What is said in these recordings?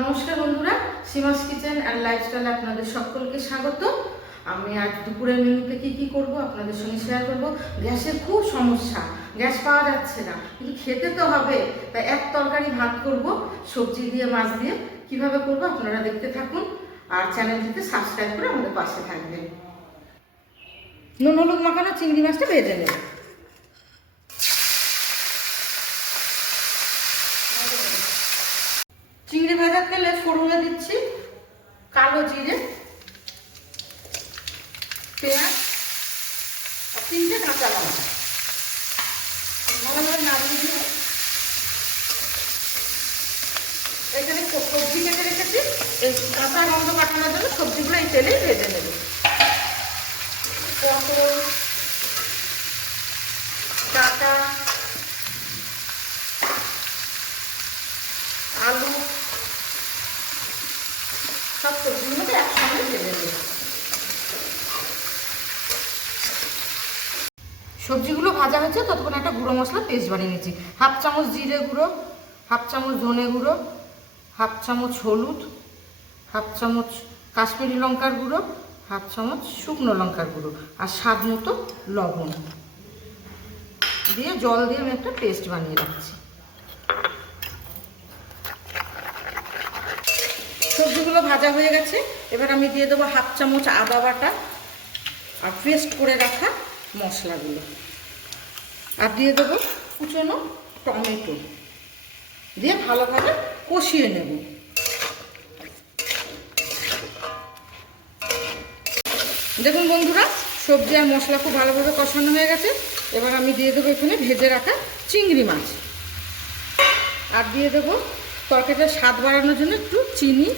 নমস্কার বন্ধুরা, সীমাস kitchen and লাইফস্টাইলে আপনাদের সকলকে স্বাগত। আমি আজ দুপুরের মেনুতে কি করব আপনাদের সঙ্গে শেয়ার করব। গ্যাসের খুব সমস্যা, গ্যাস পাওয়া যাচ্ছে না, কিন্তু খেতে তো হবে, তাই এক তরকারি ভাত করব সবজি দিয়ে মাছ দিয়ে। কিভাবে করব আপনারা দেখতে থাকুন, আর চ্যানেলটিতে সাবস্ক্রাইব করে আমাদের পাশে থাকবেন। নুন হলুদ মাখানো চিংড়ি মাছটা ভেজে নেব। চিংড়ি ভাজার তেলে ফোড়নে দিচ্ছি কালো জিরে, পেঁয়াজ আর 3টে কাঁচা লঙ্কা। ভালোভাবে নাড়িয়ে দিয়ে এখানে সবজি কেটে রেখেছি, এই কাঁচা গন্ধ কাটানোর জন্য সবজিগুলো এই তেলেই ভেজে নেব। পটল, ডাঁটা, আলু, সব সবজির মধ্যে একসঙ্গে ভেজে নেব। সবজিগুলো ভাজা হচ্ছে, ততক্ষণ একটা গুঁড়ো মশলা পেস্ট বানিয়ে নিচ্ছি। 1/2 চামচ জিরে গুঁড়ো, 1/2 চামচ ধনে গুঁড়ো, 1/2 চামচ হলুদ, 1/2 চামচ কাশ্মীরি লঙ্কার গুঁড়ো, 1/2 চামচ শুকনো লঙ্কার গুঁড়ো, আর স্বাদ মতো লবণ দিয়ে জল দিয়ে আমি একটা পেস্ট বানিয়ে রাখছি। সবজিগুলো ভাজা হয়ে গেছে, এবার আমি দিয়ে দেবো 1/2 চামচ আদা বাটা আর পেস্ট করে রাখা মশলাগুলো, আর দিয়ে দেবো কুচনো টমেটো দিয়ে ভালোভাবে কষিয়ে নেব। দেখুন বন্ধুরা, সবজি আর মশলা খুব ভালোভাবে কষানো হয়ে গেছে। এবার আমি দিয়ে দেবো এখানে ভেজে রাখা চিংড়ি মাছ, আর দিয়ে দেবো তরকারিটার স্বাদ বাড়ানোর জন্য একটু চিনি,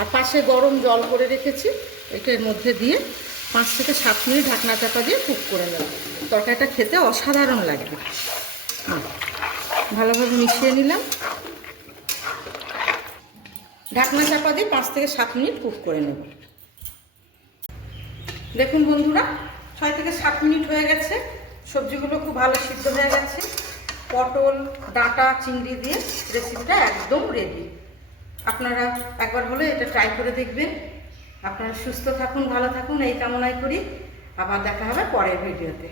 আর পাশে গরম জল করে রেখেছি, এটার মধ্যে দিয়ে 5 থেকে 7 মিনিট ঢাকনা চাপা দিয়ে কুক করে নেব। তরকারিটা খেতে অসাধারণ লাগবে। ভালোভাবে মিশিয়ে নিলাম, ঢাকনা চাপা দিয়ে 5 থেকে 7 মিনিট কুক করে নেব। দেখুন বন্ধুরা, 6 থেকে 7 মিনিট হয়ে গেছে, সবজিগুলো খুব ভালো সিদ্ধ হয়ে গেছে। পটল, ডাঁটা, চিংড়ি দিয়ে রেসিপিটা একদম রেডি। আপনারা একবার হলে এটা ট্রাই করে দেখবেন। আপনারা সুস্থ থাকুন, ভালো থাকুন, এই কামনাই করি। আবার দেখা হবে পরের ভিডিওতে।